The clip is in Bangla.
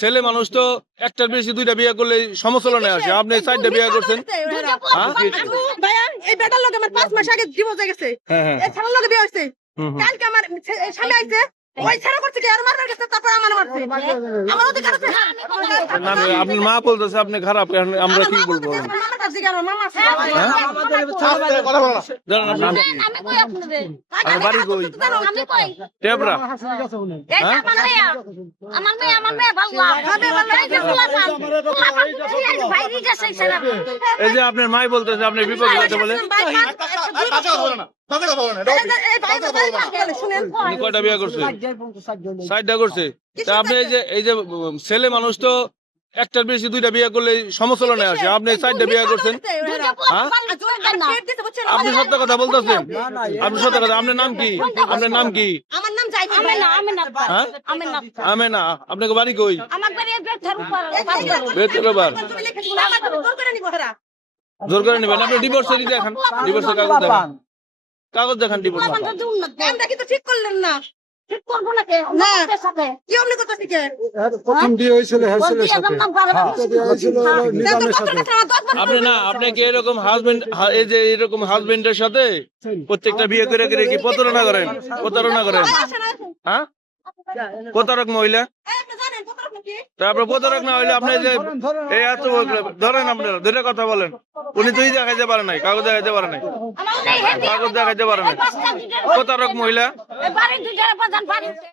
ছেলে মানুষ তো একটার বেশি দুইটা বিয়ে করলে সমস্যা নেই আসে, আপনি 4টা বিয়ে করছেন। এই বেটার লগে আমার 5 মাস আগে ডিভোর্স হয়ে গেছে। এই ছেলের লগে বিয়ে হইছে। কালকে আমার স্বামী আইছে, ওই ছেলে করছে কি আর মারবার গেছে, তারপর আমার মারছে। আমার অধিকার আছে। আপনার মা বলতেছে আপনি খারাপ, আমরা কি বলবো? মামার কাছে গেল, মামা আছে। বাড়ি কই? আমি কই টেবরা। এটা আমার মেয়ে ভালো বাইরে গেছে এই যে আপনার মাই বলতেছে আপনি বিপদ হতে বলে। উনি কয়টা বিয়ে করছে? 4টা করছে। তা আপনি এই যে ছেলে মানুষ তো একটার বেশি দুইটা বিয়ে করলে সমস্যা নেই আসে, আপনি 4টা বিয়ে করছেন। আপনি সত্য কথা বলতেছেন? আপনি সত্য কথা। আপনার নাম কি? আপনার নাম কি? আমার নাম যাই আমেনা। আপনাকে বাড়ি কই? আমার বাড়ি বেতরবার। জোর করে নেবেন। আপনি ডিভোর্স দেখান, ডিভোর্সের কাগজ দেখান, কাগজ দেখান ডিভোর্স। আমরা কিন্তু ঠিক করলেন না। ঠিক করবো না কে? সাথে কি অমনি কথা ঠিক প্রথম বিয়ে হয়েছিল হেসেলের সাথে, বিয়ে হয়েছিল নিজামের সাথে। আপনি কি এরকম হাজবেন্ড, এই যে এরকম হাজবেন্ডের সাথে প্রত্যেকটা বিয়ে করে করে কি প্রতারণা করেন? হ্যাঁ, প্রতারক মহিলা। তারপর প্রতারক না হইলে আপনি যে এই এত ধরেন, আপনারা ধরে কথা বলেন। উনি তুই দেখাইতে পারে নাই, কাগজ দেখাইতে পারে নাই, কাগজ দেখাইতে পারে নাই, প্রতারক মহিলা।